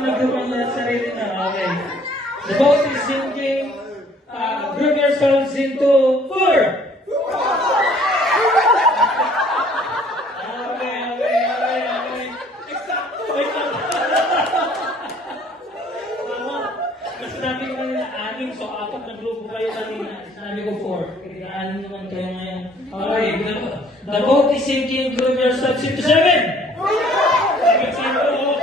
nag-group ang sarili na. Okay. The vote is sinking. Uh, group yourselves into four. Okay, okay, okay, okay. Lang. Tama. Mas sabi ko kanina anim, so apat na grupo kayo kanina. Sabi ko four. Kaya anim naman kayo ngayon. Okay, the, vote is sinking. Group yourselves into. Seven, seven, oh.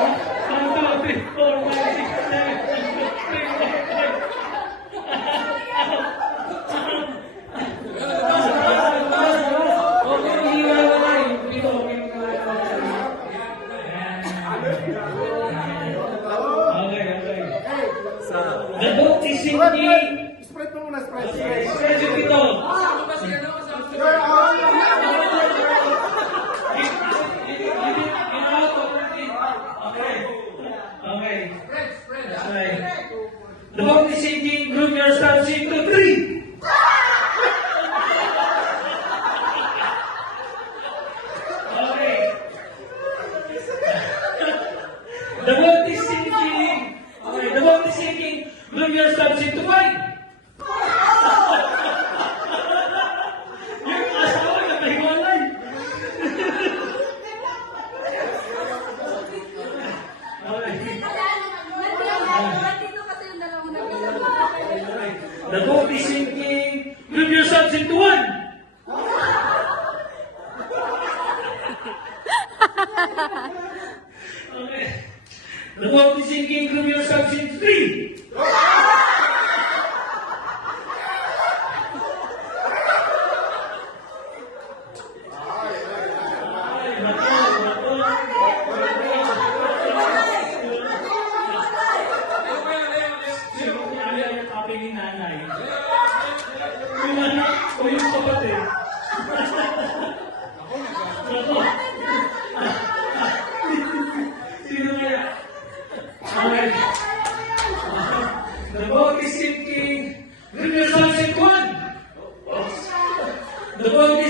One, two, three, four, five, six, seven, eight, three, four, five. Okay, hiwalay. Dito, okay, hiwalay. Okay, okay. The vote is sinking. Spread mo muna, spread. Spread yung pito. Okay. Okay. Okay. The vote is sinking. Group yourselves into three. Okay. The vote is sinking. Okay, the vote is sinking. Group yourselves into five. Yung asawa na pahiwalay. Okay. The boat is sinking. Group yourselves into one. Okay. The boat is sinking. Group yourselves into three. Sino kung copy ni nanay? Yung anak o yung kapatid? Ako. Sino kaya? Okay. The boat is sinking. Yourselves into one. The boat is